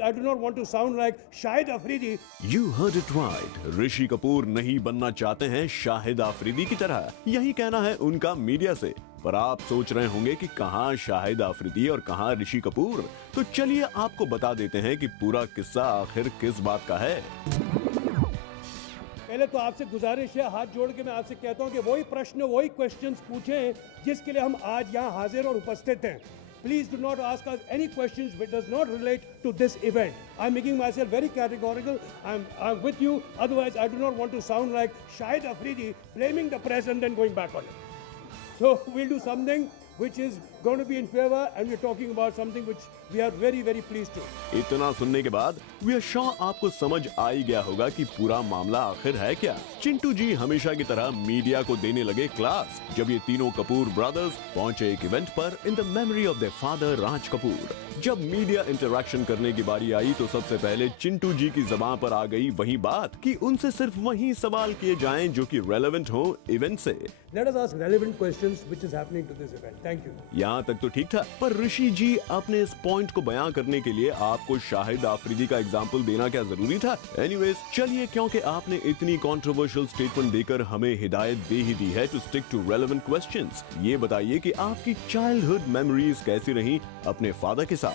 I do not want to sound like Shahid Afridi. You heard it right. Rishi Kapoor नहीं बनना चाहते हैं शाहिद आफरीदी की तरह, यही कहना है उनका मीडिया से। पर आप सोच रहे होंगे कि कहां शाहिद आफरीदी और कहां ऋषि कपूर, तो चलिए आपको बता देते हैं कि पूरा किस्सा आखिर किस बात का है। पहले तो आपसे गुजारिश है, हाथ जोड़ के मैं आपसे कहता हूं कि वही प्रश्न, वही क्वेश्चंस पूछें जिसके लिए हम आज यहाँ हाजिर और उपस्थित हैं। Please do not ask us any questions which does not relate to this event. I'm making myself very categorical. I'm with you. Otherwise, I do not want to sound like Shahid Afridi blaming the press and then going back on it. So we'll do something which is going to be in favor, and we're talking about something which we are very, very pleased to. इतना सुनने के बाद we are sure आपको समझ आ ही गया होगा कि पूरा मामला आखिर है क्या। चिंटू जी हमेशा की तरह मीडिया को देने लगे क्लास जब ये तीनों कपूर ब्रदर्स पहुंचे एक इवेंट पर in the memory of their father Raj Kapoor. जब मीडिया इंटरैक्शन करने की बारी आई तो सबसे पहले चिंटू जी की ज़बान पर आ गई वही बात कि उनसे सिर्फ वही सवाल किए जाएं जो कि रेलेवेंट हो इवेंट से। Let us ask relevant questions which is happening to this event. Thank you. यहाँ तक तो ठीक था, पर ऋषि जी अपने इस पॉइंट को बयां करने के लिए आपको शाहिद आफरीदी का एग्जाम्पल देना क्या जरूरी था? एनीवेज चलिए, क्योंकि आपने इतनी कंट्रोवर्शियल स्टेटमेंट देकर हमें हिदायत दे ही दी है to stick to relevant questions. ये बताइए कि आपकी चाइल्डहुड मेमोरीज कैसी रही अपने फादर के साथ?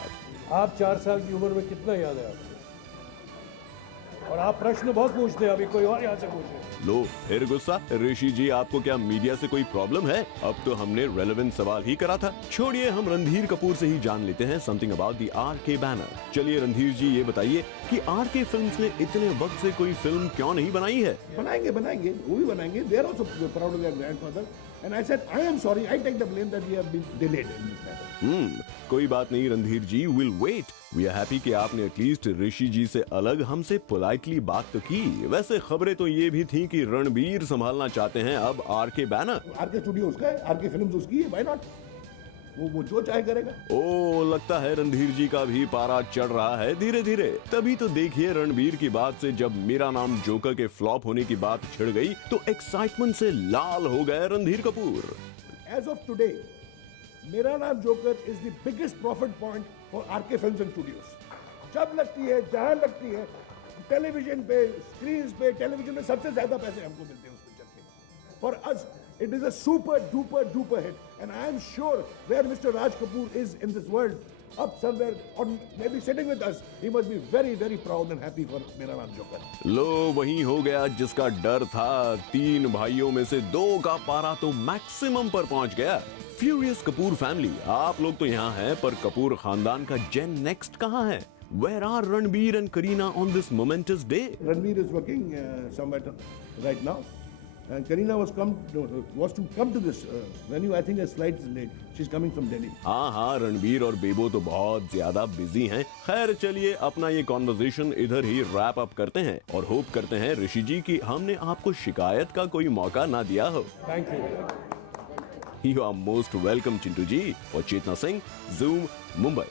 आप 4 साल की उम्र में कितना याद है आपको? और आप प्रश्न बहुत पूछते हैं, अभी कोई और यहाँ से पूछे। लो फिर गुस्सा। ऋषि जी आपको क्या मीडिया से कोई प्रॉब्लम है? अब तो हमने रेलेवेंट सवाल ही करा था। छोड़िए, हम रणधीर कपूर से ही जान लेते हैं something about the RK banner. चलिए रणधीर जी ये बताइए कि आरके फिल्म्स ने इतने वक्त से कोई फिल्म क्यों नहीं बनाई है? बनाएंगे, वो भी बनाएंगे। They are also proud of their grandfather. And I said, I am sorry, I take the blame that we have been delayed in this matter. कोई बात नहीं Randhir ji, will wait. We are happy कि आपने एटलीस्ट ऋषि जी से अलग हमसे politely बात तो की। वैसे खबरें तो ये भी थी कि रणबीर संभालना चाहते हैं अब आरके बैनर। आरके स्टूडियो उसका है, आरके फिल्म्स उसकी है, व्हाई नॉट? वो जो चाहे करेगा। ओ, लगता है रणधीर जी का भी पारा चढ़ रहा है धीरे धीरे। तभी तो देखिए, रणबीर की बात से जब मेरा नाम जोकर के फ्लॉप होने की बात छिड़ गई तो एक्साइटमेंट से लाल हो गए Randhir Kapoor. As of today, Mera Naam Joker is the biggest profit point for RK films and studios. जब लगती है, जहां लगती है, टेलीविजन पे, स्क्रीन पे, टेलीविजन में सबसे ज्यादा पैसे हमको मिलते हैं उस पिक्चर के। For us, it is a super duper hit, and I am sure where Mr. Raj Kapoor is in this world, up somewhere or maybe sitting with us, he must be very proud and happy for मेरा Naam joker. लो वही हो गया जिसका डर था। 3 भाइयों में से 2 का पारा तो मैक्सिमम पर पहुंच गया। फ्यूरियस कपूर फैमिली, आप लोग तो यहाँ हैं, पर कपूर खानदान का जेन नेक्स्ट कहाँ है? Where are Ranbir and Kareena on this momentous day? Ranbir is working somewhere right now, and Kareena was to come to this venue. I think her flight is late. She's coming from Delhi. हाँ, रणबीर और बेबो तो बहुत ज्यादा busy हैं। खैर चलिए, अपना ये कॉन्वर्सेशन इधर ही रैप अप करते हैं और होप करते हैं ऋषि जी कि हमने आपको शिकायत का कोई मौका ना दिया हो। Thank you. You are most welcome, Chintu ji, for Chetna Singh, Zoom, Mumbai.